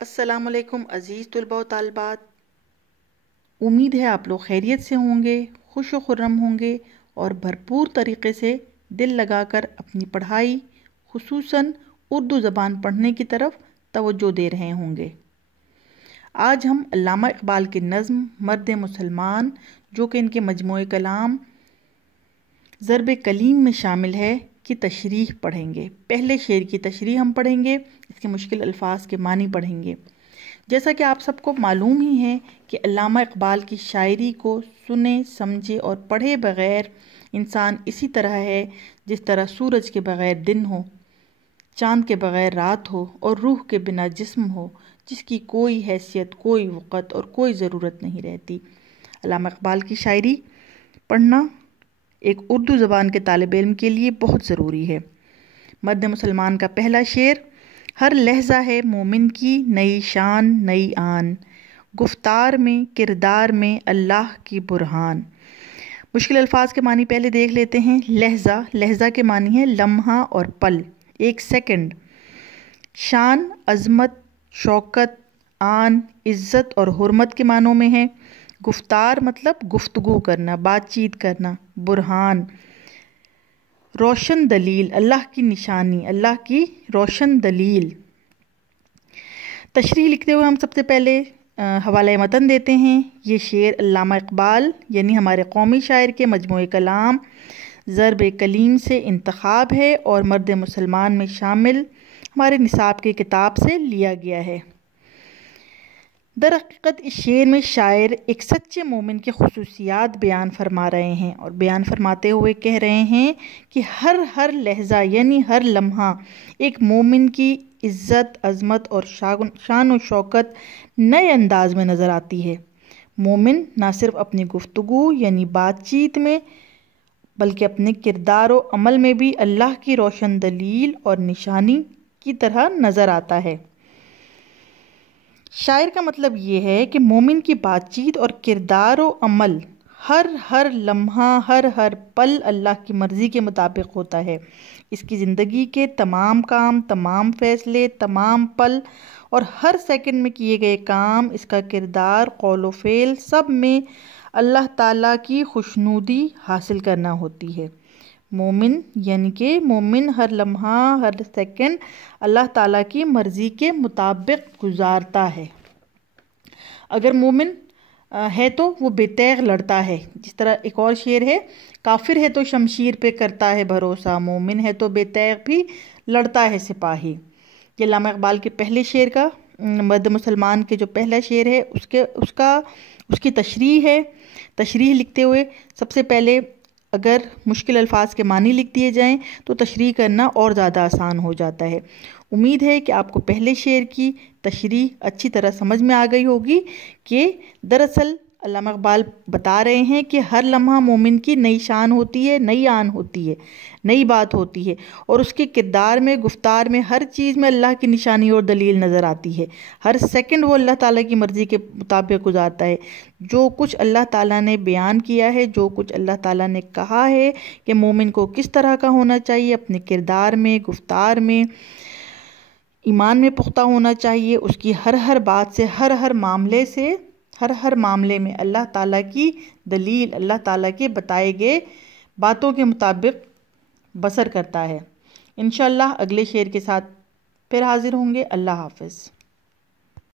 السلام علیکم عزیز طلباء و طالبات، امید ہے آپ لوگ خیریت سے ہوں گے، خوش و خرم ہوں گے اور بھرپور طریقے سے دل لگا کر اپنی پڑھائی خصوصاً اردو زبان پڑھنے کی طرف توجہ دے رہے ہوں گے۔ آج ہم علامہ اقبال کی نظم مرد مسلمان، جو کہ ان کے مجموعہ کلام ضرب کلیم میں شامل ہے، کی تشریح پڑھیں گے۔ پہلے شعر کی تشریح ہم پڑھیں گے، اس کے مشکل الفاظ کے معنی پڑھیں گے۔ جیسا کہ آپ سب کو معلوم ہی ہے کہ علامہ اقبال کی شاعری کو سنے، سمجھے اور پڑھے بغیر انسان اسی طرح ہے جس طرح سورج کے بغیر دن ہو، چاند کے بغیر رات ہو اور روح کے بنا جسم ہو، جس کی کوئی حیثیت، کوئی وقت اور کوئی ضرورت نہیں رہتی۔ علامہ اقبال کی شاعری پڑھنا ایک اردو زبان کے طالب علم کے لیے بہت ضروری ہے۔ مرد مسلمان کا پہلا شعر: ہر لہجہ ہے مومن کی نئی شان نئی آن، گفتار میں کردار میں اللہ کی برہان۔ مشکل الفاظ کے معنی پہلے دیکھ لیتے ہیں۔ لہجہ، لہجہ کے معنی ہے لمحہ اور پل، ایک سیکنڈ۔ شان، عظمت، شوکت، آن، عزت اور حرمت کے معنوں میں ہے۔ گفتار مطلب گفتگو کرنا، بات چیت کرنا۔ برہان، روشن دلیل، اللہ کی نشانی، اللہ کی روشن دلیل۔ تشریح لکھتے ہوئے ہم سب سے پہلے حوالہ متن دیتے ہیں۔ یہ شعر علامہ اقبال یعنی ہمارے قومی شاعر کے مجموعہ کلام ضرب کلیم سے انتخاب ہے اور مرد مسلمان میں شامل ہمارے نصاب کی کتاب سے لیا گیا ہے۔ در حقیقت اس شعر میں شاعر ایک سچے مومن کی خصوصیات بیان فرما رہے ہیں اور بیان فرماتے ہوئے کہہ رہے ہیں کہ ہر لہجہ یعنی ہر لمحہ ایک مومن کی عزت، عظمت اور شان و شوکت نئے انداز میں نظر آتی ہے۔ مومن نہ صرف اپنی گفتگو یعنی بات چیت میں بلکہ اپنے کردار و عمل میں بھی اللہ کی روشن دلیل اور نشانی کی طرح نظر آتا ہے۔ شاعر کا مطلب یہ ہے کہ مومن کی بات چیت اور کردار و عمل ہر لمحہ، ہر پل اللہ کی مرضی کے مطابق ہوتا ہے۔ اس کی زندگی کے تمام کام، تمام فیصلے، تمام پل اور ہر سیکنڈ میں کیے گئے کام، اس کا کردار، قول و فعل، سب میں اللہ تعالیٰ کی خوشنودی حاصل کرنا ہوتی ہے۔ مومن یعنی کہ مومن ہر لمحہ، ہر سیکنڈ اللہ تعالیٰ کی مرضی کے مطابق گزارتا ہے۔ اگر مومن ہے تو وہ بے تیغ لڑتا ہے، جس طرح ایک اور شعر ہے: کافر ہے تو شمشیر پہ کرتا ہے بھروسہ، مومن ہے تو بے تیغ بھی لڑتا ہے سپاہی۔ یہ علامہ اقبال کے پہلے شعر کا، مرد مسلمان کے جو پہلا شعر ہے اس کی تشریح ہے۔ تشریح لکھتے ہوئے سب سے پہلے اگر مشکل الفاظ کے معنی لکھ دیے جائیں تو تشریح کرنا اور زیادہ آسان ہو جاتا ہے۔ امید ہے کہ آپ کو پہلے شعر کی تشریح اچھی طرح سمجھ میں آ گئی ہوگی کہ دراصل علامہ اقبال بتا رہے ہیں کہ ہر لمحہ مومن کی نئی شان ہوتی ہے، نئی آن ہوتی ہے، نئی بات ہوتی ہے اور اس کے کردار میں، گفتار میں، ہر چیز میں اللہ کی نشانی اور دلیل نظر آتی ہے۔ ہر سیکنڈ وہ اللہ تعالیٰ کی مرضی کے مطابق گزارتا ہے۔ جو کچھ اللہ تعالیٰ نے بیان کیا ہے، جو کچھ اللہ تعالیٰ نے کہا ہے کہ مومن کو کس طرح کا ہونا چاہیے، اپنے کردار میں، گفتار میں، ایمان میں پختہ ہونا چاہیے، اس کی ہر بات سے، ہر معاملے سے، ہر معاملے میں اللہ تعالیٰ کی دلیل، اللہ تعالیٰ کے بتائے گئے باتوں کے مطابق بسر کرتا ہے۔ انشاءاللہ اگلے شعر کے ساتھ پھر حاضر ہوں گے۔ اللہ حافظ۔